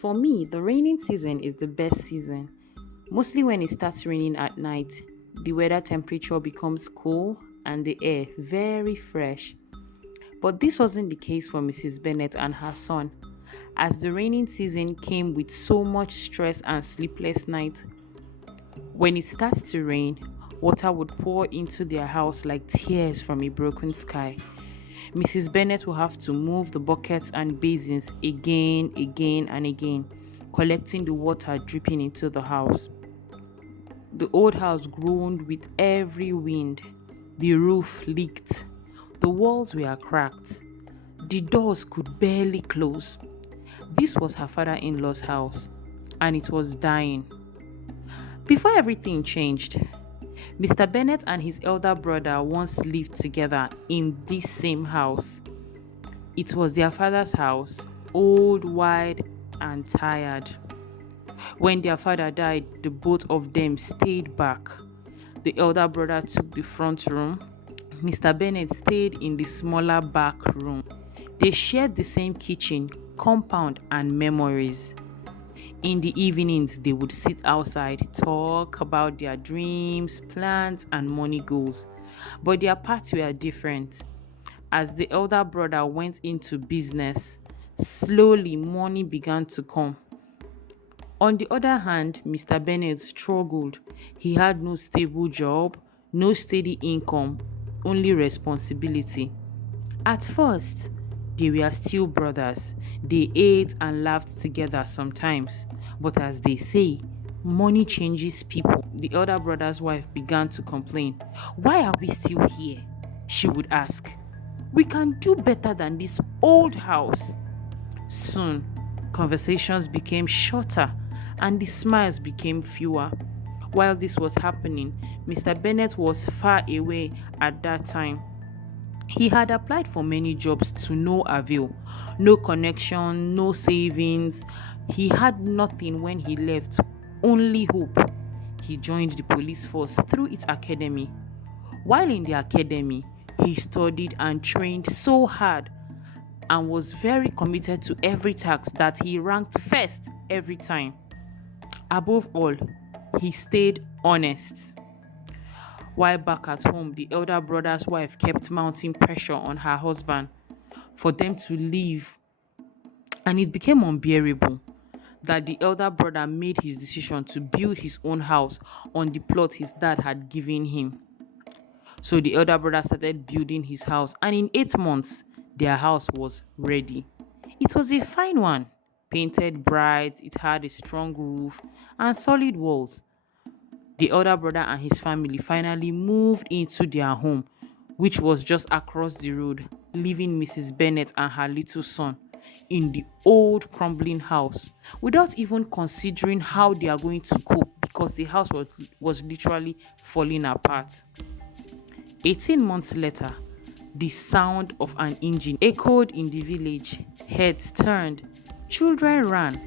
For me, the raining season is the best season. Mostly when it starts raining at night, the weather temperature becomes cool and the air very fresh. But this wasn't the case for Mrs. Bennett and her son, as the raining season came with so much stress and sleepless nights. When it starts to rain, water would pour into their house like tears from a broken sky. Mrs. Bennett will have to move the buckets and basins again, and again, collecting the water dripping into the house. The old house groaned with every wind. The roof leaked. The walls were cracked. The doors could barely close. This was her father in law's house, and it was dying. Before everything changed, Mr. Bennett and his elder brother once lived together in this same house. It was their father's house, old, wide, and tired. When their father died, the both of them stayed back. The elder brother took the front room. Mr. Bennett stayed in the smaller back room. They shared the same kitchen, compound, and memories. In the evenings, they would sit outside, talk about their dreams, plans, and money goals. But their paths were different. As the elder brother went into business, slowly money began to come. On the other hand, Mr. Bennett struggled. He had no stable job, no steady income, only responsibility. At first, they were still brothers. They ate and laughed together sometimes. But as they say, money changes people. The elder brother's wife began to complain. "Why are we still here?" she would ask. "We can do better than this old house." Soon, conversations became shorter and the smiles became fewer. While this was happening, Mr. Bennett was far away at that time. He had applied for many jobs to no avail. No connection, no savings. He had nothing when he left, only hope. He joined the police force through its academy. While in the academy, he studied and trained so hard and was very committed to every task that he ranked first every time. Above all, he stayed honest. While back at home, the elder brother's wife kept mounting pressure on her husband for them to leave, and it became unbearable that the elder brother made his decision to build his own house on the plot his dad had given him. So the elder brother started building his house, and in 8 months, their house was ready. It was a fine one, painted bright, it had a strong roof and solid walls. The elder brother and his family finally moved into their home, which was just across the road, leaving Mrs. Bennett and her little son in the old crumbling house without even considering how they are going to cope because the house was literally falling apart. 18 months later, the sound of an engine echoed in the village. Heads turned, children ran,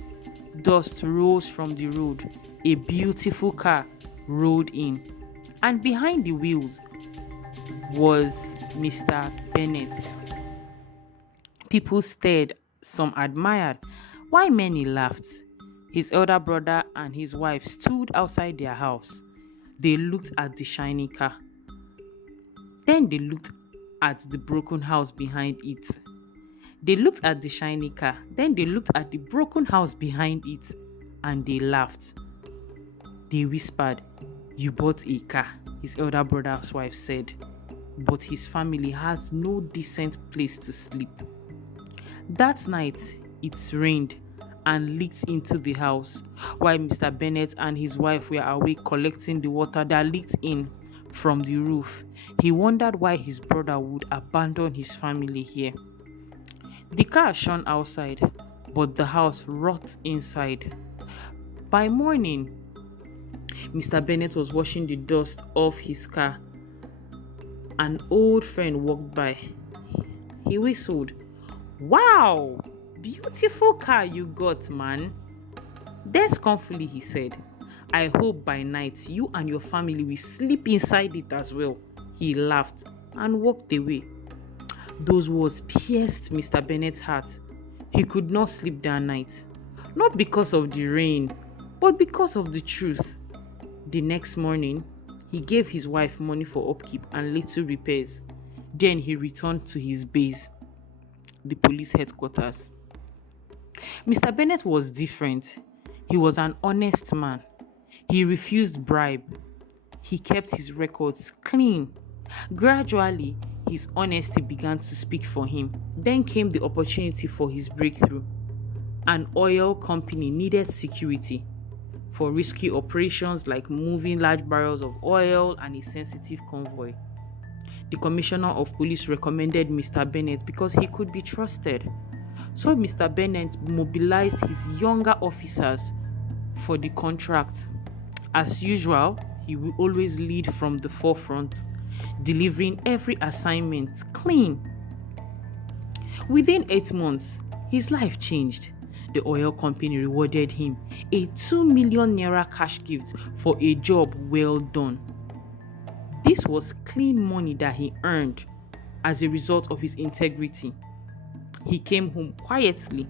dust rose from the road. A beautiful car rolled in, and behind the wheels was Mr. Bennett. People stared, some admired, while many laughed. His elder brother and his wife stood outside their house. They looked at the shiny car. Then they looked at the broken house behind it. They looked at the shiny car. Then they looked at the broken house behind it, and they laughed. They whispered, "You bought a car," his elder brother's wife said, "but his family has no decent place to sleep." That night, it rained and leaked into the house, while Mr. Bennett and his wife were awake collecting the water that leaked in from the roof. He wondered why his brother would abandon his family here. The car shone outside, but the house rot inside. By morning, Mr. Bennett was washing the dust off his car. An old friend walked by. He whistled. "Wow! Beautiful car you got, man." Discomfortably, he said, "I hope by night you and your family will sleep inside it as well." He laughed and walked away. Those words pierced Mr. Bennett's heart. He could not sleep that night. Not because of the rain, but because of the truth. The next morning, he gave his wife money for upkeep and little repairs. Then he returned to his base, the police headquarters. Mr. Bennett was different. He was an honest man. He refused bribe. He kept his records clean. Gradually, his honesty began to speak for him. Then came the opportunity for his breakthrough. An oil company needed security for risky operations like moving large barrels of oil and a sensitive convoy. The commissioner of police recommended Mr. Bennett because he could be trusted. So Mr. Bennett mobilized his younger officers for the contract. As usual, he will always lead from the forefront, delivering every assignment clean. Within 8 months, his life changed. The oil company rewarded him a 2 million naira cash gift for a job well done. This was clean money that he earned as a result of his integrity. He came home quietly.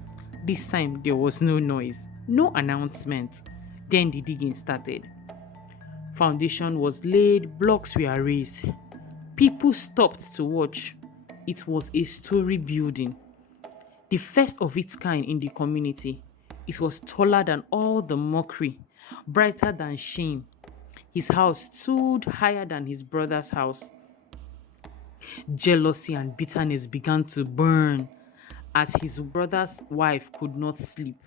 This time there was no noise, no announcement. Then the digging started. Foundation was laid, blocks were raised. People stopped to watch. It was a story building, the first of its kind in the community. It was taller than all the mockery, brighter than shame. His house stood higher than his brother's house. Jealousy and bitterness began to burn as his brother's wife could not sleep.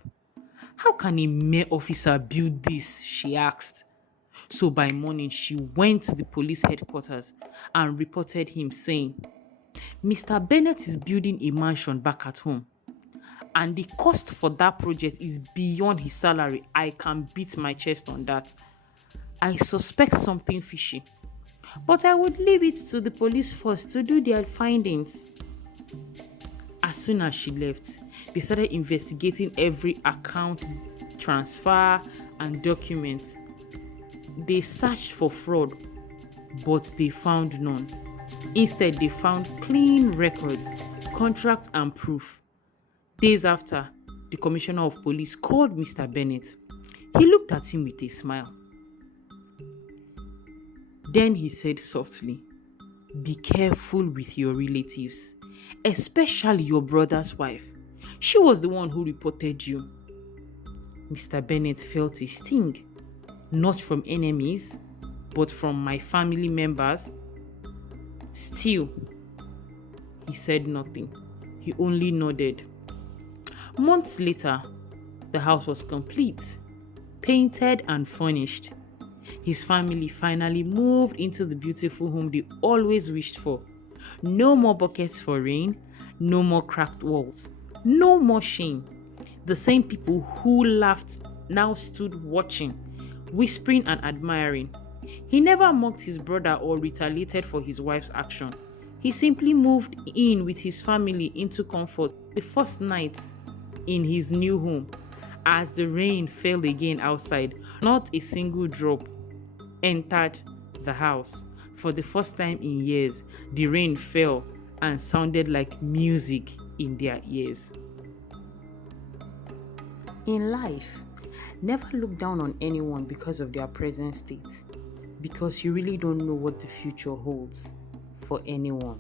How can a mere officer build this? She asked. So by morning, she went to the police headquarters and reported him, saying, Mr. Bennett is building a mansion back at home, and the cost for that project is beyond his salary. I can beat my chest on that. I suspect something fishy, but I would leave it to the police force to do their findings. As soon as she left, they started investigating every account transfer and document. They searched for fraud, but they found none. Instead, they found clean records, contracts, and proof. Days after, the commissioner of police called Mr. Bennett. He looked at him with a smile. Then he said softly, "Be careful with your relatives, especially your brother's wife. She was the one who reported you." Mr. Bennett felt a sting, not from enemies, but from my family members. Still, he said nothing. He only nodded. Months later, the house was complete, painted and furnished. His family finally moved into the beautiful home they always wished for. No more buckets for rain, no more cracked walls, no more shame. The same people who laughed now stood watching, whispering and admiring. He never mocked his brother or retaliated for his wife's action. He simply moved in with his family into comfort. The first night in his new home, as the rain fell again outside, not a single drop entered the house. For the first time in years, the rain fell and sounded like music in their ears. In life, never look down on anyone because of their present state, because you really don't know what the future holds for anyone.